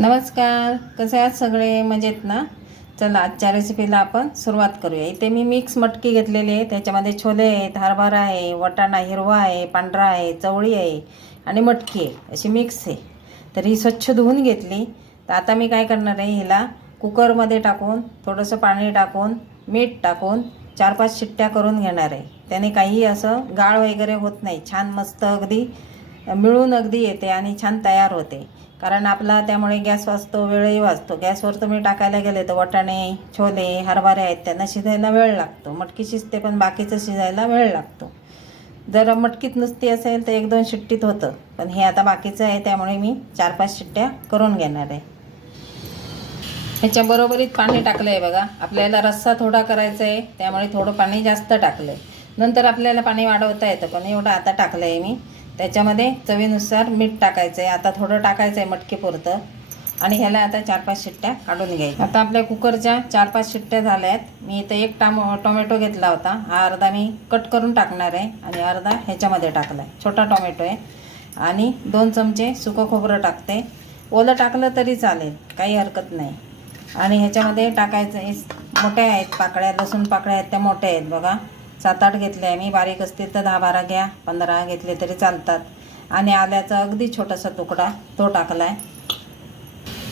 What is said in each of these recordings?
नमस्कार, कसे आहात सगळे? मजेत ना? चला आजच्या रेसिपीला आपण सुरुवात करूया. इथे मी मिक्स मटकी घेतलेली आहे. त्याच्यामध्ये छोले आहेत, हरभरा आहे, वाटाणा हिरवा आहे, पांढरा आहे, चवळी आहे आणि मटकी आहे, अशी मिक्स आहे. तर ही स्वच्छ धुवून घेतली. तर आता मी काय करणार आहे, हिला कुकरमध्ये टाकून थोडंसं पाणी टाकून मीठ टाकून 4-5 शिट्ट्या करून घेणार आहे. त्याने काही असं गाळ वगैरे होत नाही. छान मस्त अगदी मिळून अगदी येते आणि छान तयार होते. कारण आपला त्यामुळे गॅस वाचतो, वेळही वाचतो. गॅसवर तुम्ही टाकायला गेले तर वाटाणे, छोले, हरभरे आहेत, त्यांना शिजायला वेळ लागतो. मटकी शिजते पण बाकीचं शिजायला वेळ लागतो. जर मटकीत नुसती असेल तर 1-2 शिट्टीत होतं, पण हे आता बाकीचं आहे त्यामुळे मी 4-5 शिट्ट्या करून घेणार आहे. ह्याच्या बरोबरीत पाणी टाकलं आहे बघा. आपल्याला रस्सा थोडा करायचा आहे त्यामुळे थोडं पाणी जास्त टाकलं आहे. नंतर आपल्याला पाणी वाढवता येतं, पण एवढं आता टाकलं आहे मी. त्याच्यामध्ये चवीनुसार मीठ टाकायचं आहे. आता थोडं टाकायचं आहे मटकीपुरतं आणि ह्याला आता 4-5 शिट्ट्या काढून घ्यायच्या. आता आपल्या कुकरच्या 4-5 शिट्ट्या झाल्या आहेत. मी इथं एक टोमॅटो घेतला होता. हा अर्धा मी कट करून टाकणार आहे आणि अर्धा ह्याच्यामध्ये टाकला आहे. छोटा टोमॅटो आहे. आणि 2 चमचे सुकं खोबरं टाकते. ओलं टाकलं तरी चालेल, काही हरकत नाही. आणि ह्याच्यामध्ये टाकायचं आहे, मोठ्या आहेत पाकळ्या, लसूण पाकळ्या आहेत त्या मोठ्या आहेत बघा. 7-8 घेतले आहे मी. बारीक असतील तर 10-12 घ्या, 15 घेतले तरी चालतात. आणि आल्याचा अगदी छोटासा तुकडा तो टाकला आहे.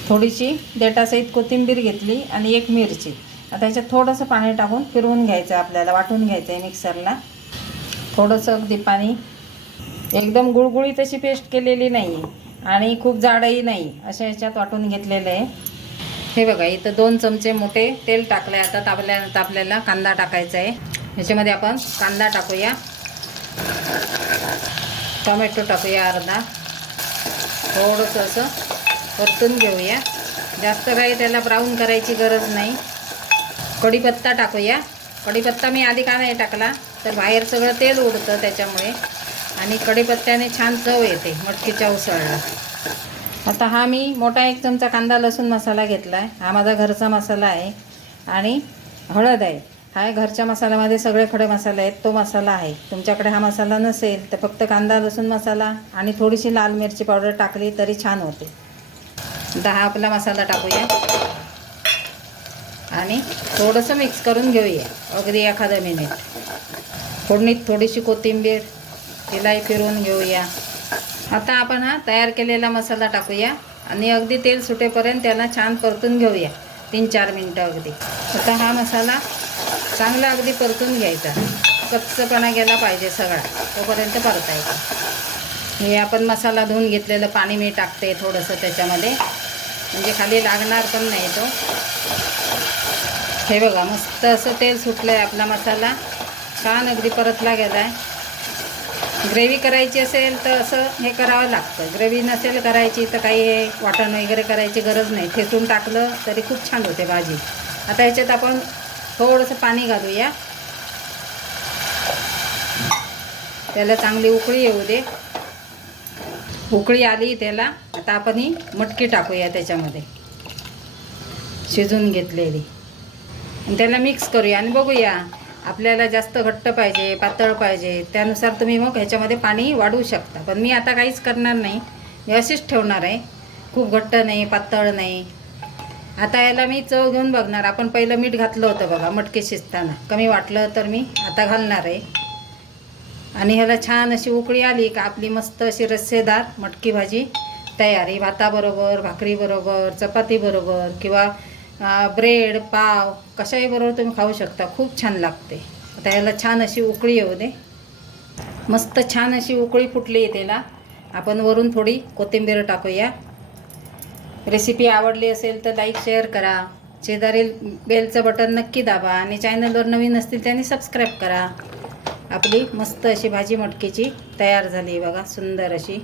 थोडीशी देठासहित कोथिंबीर घेतली आणि 1 मिरची. आता त्याच्यात थोडंसं पाणी टाकून फिरवून घ्यायचं आहे. आपल्याला वाटून घ्यायचं आहे मिक्सरला. थोडंसं अगदी पाणी. एकदम गुळगुळीत अशी पेस्ट केलेली नाही आहे आणि खूप जाडही नाही, अशा ह्याच्यात वाटून घेतलेलं आहे. हे बघा, इथं 2 चमचे मोठे तेल टाकलं आहे. आता आपल्याला कांदा टाकायचा आहे. ह्याच्यामध्ये आपण कांदा टाकूया, टोमॅटो टाकूया अर्धा, थोडंसं असं परतून घेऊया. जास्त काही त्याला ब्राऊन करायची गरज नाही. कढीपत्ता टाकूया. कढीपत्ता मी आधी का नाही टाकला तर बाहेर सगळं तेल उडतं त्याच्यामुळे, आणि कढीपत्त्याने छान चव येते मटकीच्या उसळला. आता हा मी मोठा 1 चमचा कांदा लसूण मसाला घेतला आहे. हा माझा घरचा मसाला आहे. आणि हळद आहे. हा घरच्या मसाल्यामध्ये सगळे खडे मसाले आहेत, तो मसाला आहे. तुमच्याकडे हा मसाला नसेल तर फक्त कांदा लसूण मसाला आणि थोडीशी लाल मिरची पावडर टाकली तरी छान होते. 10 आपला मसाला टाकूया आणि थोडंसं मिक्स करून घेऊया अगदी एखादा मिनिट. फोडणीत थोडीशी कोथिंबीर, तिलाही फिरवून घेऊया. आता आपण हा तयार केलेला मसाला टाकूया आणि अगदी तेल सुटेपर्यंत त्याला छान परतून घेऊया 3-4 मिनटं अगदी. आता हा मसाला चांगला अगदी परतून घ्यायचा. कच्चपणा गेला पाहिजे सगळा, तोपर्यंत परतायचा. हे आपण मसाला धुवून घेतलेलं पाणी मी टाकते थोडंसं त्याच्यामध्ये, म्हणजे खाली लागणार पण नाही तो. हे बघा, मस्त असं तेल सुटलं आहे. आपला मसाला छान अगदी परतला गेला आहे. ग्रेव्ही करायची असेल तर असं हे करावं लागतं. ग्रेव्ही नसेल करायची तर काही हे वाटण वगैरे करायची गरज नाही. ठेचून टाकलं तरी खूप छान होते भाजी. आता ह्याच्यात आपण थोडंसं पाणी घालूया. त्याला चांगली उकळी येऊ दे. उकळी आली त्याला. आता आपण ही मटकी टाकूया त्याच्यामध्ये शिजून घेतलेली, आणि त्याला मिक्स करूया आणि बघूया आपल्याला जास्त घट्ट पाहिजे पातळ पाहिजे त्यानुसार तुम्ही मग ह्याच्यामध्ये पाणी वाढवू शकता. पण मी आता काहीच करणार नाही, मी अशीच ठेवणार आहे. खूप घट्ट नाही, पातळ नाही. आता याला मी चव घेऊन बघणार. आपण पहिलं मीठ घातलं होतं बघा मटकी शिजताना, कमी वाटलं तर मी आता घालणार आहे. आणि ह्याला छान अशी उकळी आली का आपली मस्त अशी रस्सेदार मटकी भाजी तयार. ही भाताबरोबर, भाकरीबरोबर, चपातीबरोबर किंवा ब्रेड, पाव कशाही बरोबर तुम्ही खाऊ शकता. खूप छान लागते. आता याला छान अशी उकळी येऊ दे. मस्त छान अशी उकळी फुटली त्याला. आपण वरून थोडी कोथिंबीर टाकूया. रेसिपी आवडली असेल तर लाईक शेअर करा. शेजारील बेलचं बटन नक्की दाबा आणि चॅनलवर नवीन असतील त्यांनी सबस्क्राईब करा. आपली मस्त अशी भाजी मटकीची तयार झाली बघा, सुंदर अशी.